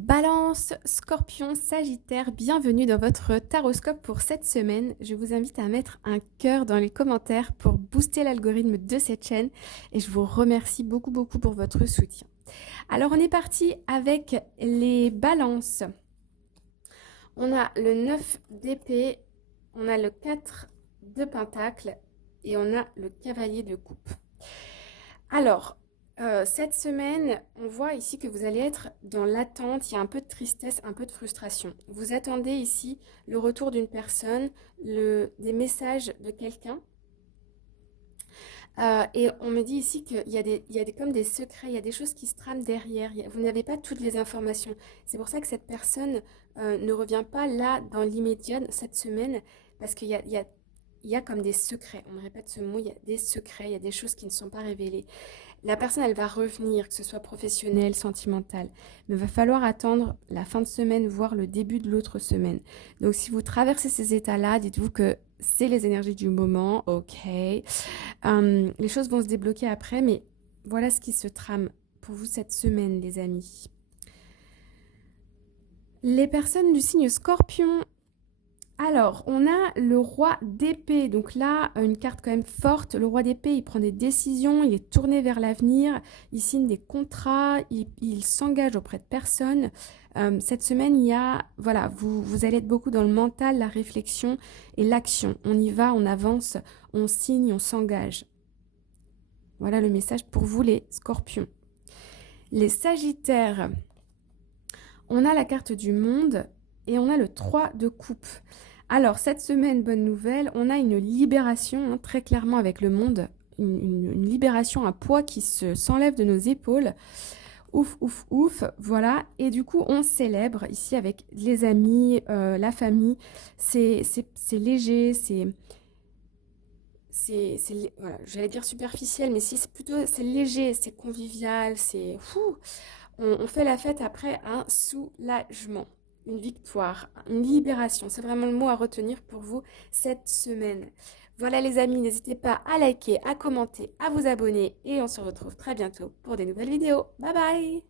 Balance, Scorpion, Sagittaire, bienvenue dans votre taroscope pour cette semaine. Je vous invite à mettre un cœur dans les commentaires pour booster l'algorithme de cette chaîne et je vous remercie beaucoup pour votre soutien. Alors on est parti avec les balances. On a le 9 d'épée, on a le 4 de pentacle et on a le cavalier de coupe. Alors, cette semaine, on voit ici que vous allez être dans l'attente, il y a un peu de tristesse, un peu de frustration. Vous attendez ici le retour d'une personne, des messages de quelqu'un. Et on me dit ici qu'il y a comme des secrets, il y a des choses qui se trament derrière. Vous n'avez pas toutes les informations. C'est pour ça que cette personne ne revient pas là dans l'immédiat cette semaine, parce qu'il y a comme des secrets. On répète ce mot, il y a des secrets, il y a des choses qui ne sont pas révélées. La personne, elle va revenir, que ce soit professionnelle, sentimentale. Mais il va falloir attendre la fin de semaine, voire le début de l'autre semaine. Donc, si vous traversez ces états-là, dites-vous que c'est les énergies du moment, ok. Les choses vont se débloquer après, mais voilà ce qui se trame pour vous cette semaine, les amis. Les personnes du signe Scorpion. Alors, on a le roi d'épée. Donc là, une carte quand même forte. Le roi d'épée, il prend des décisions, il est tourné vers l'avenir, il signe des contrats, il s'engage auprès de personnes. Cette semaine, voilà, vous allez être beaucoup dans le mental, la réflexion et l'action. On y va, on avance, on signe, on s'engage. Voilà le message pour vous, les scorpions. Les sagittaires, on a la carte du monde et on a le 3 de coupe. Alors, cette semaine, bonne nouvelle, on a une libération, très clairement avec le monde, une libération, un poids qui s'enlève de nos épaules. Ouf, voilà. Et du coup, on célèbre ici avec les amis, la famille. C'est léger, voilà, j'allais dire superficiel, mais c'est léger, c'est convivial, on fait la fête après un soulagement, une victoire, une libération. C'est vraiment le mot à retenir pour vous cette semaine. Voilà les amis, n'hésitez pas à liker, à commenter, à vous abonner et on se retrouve très bientôt pour des nouvelles vidéos. Bye bye!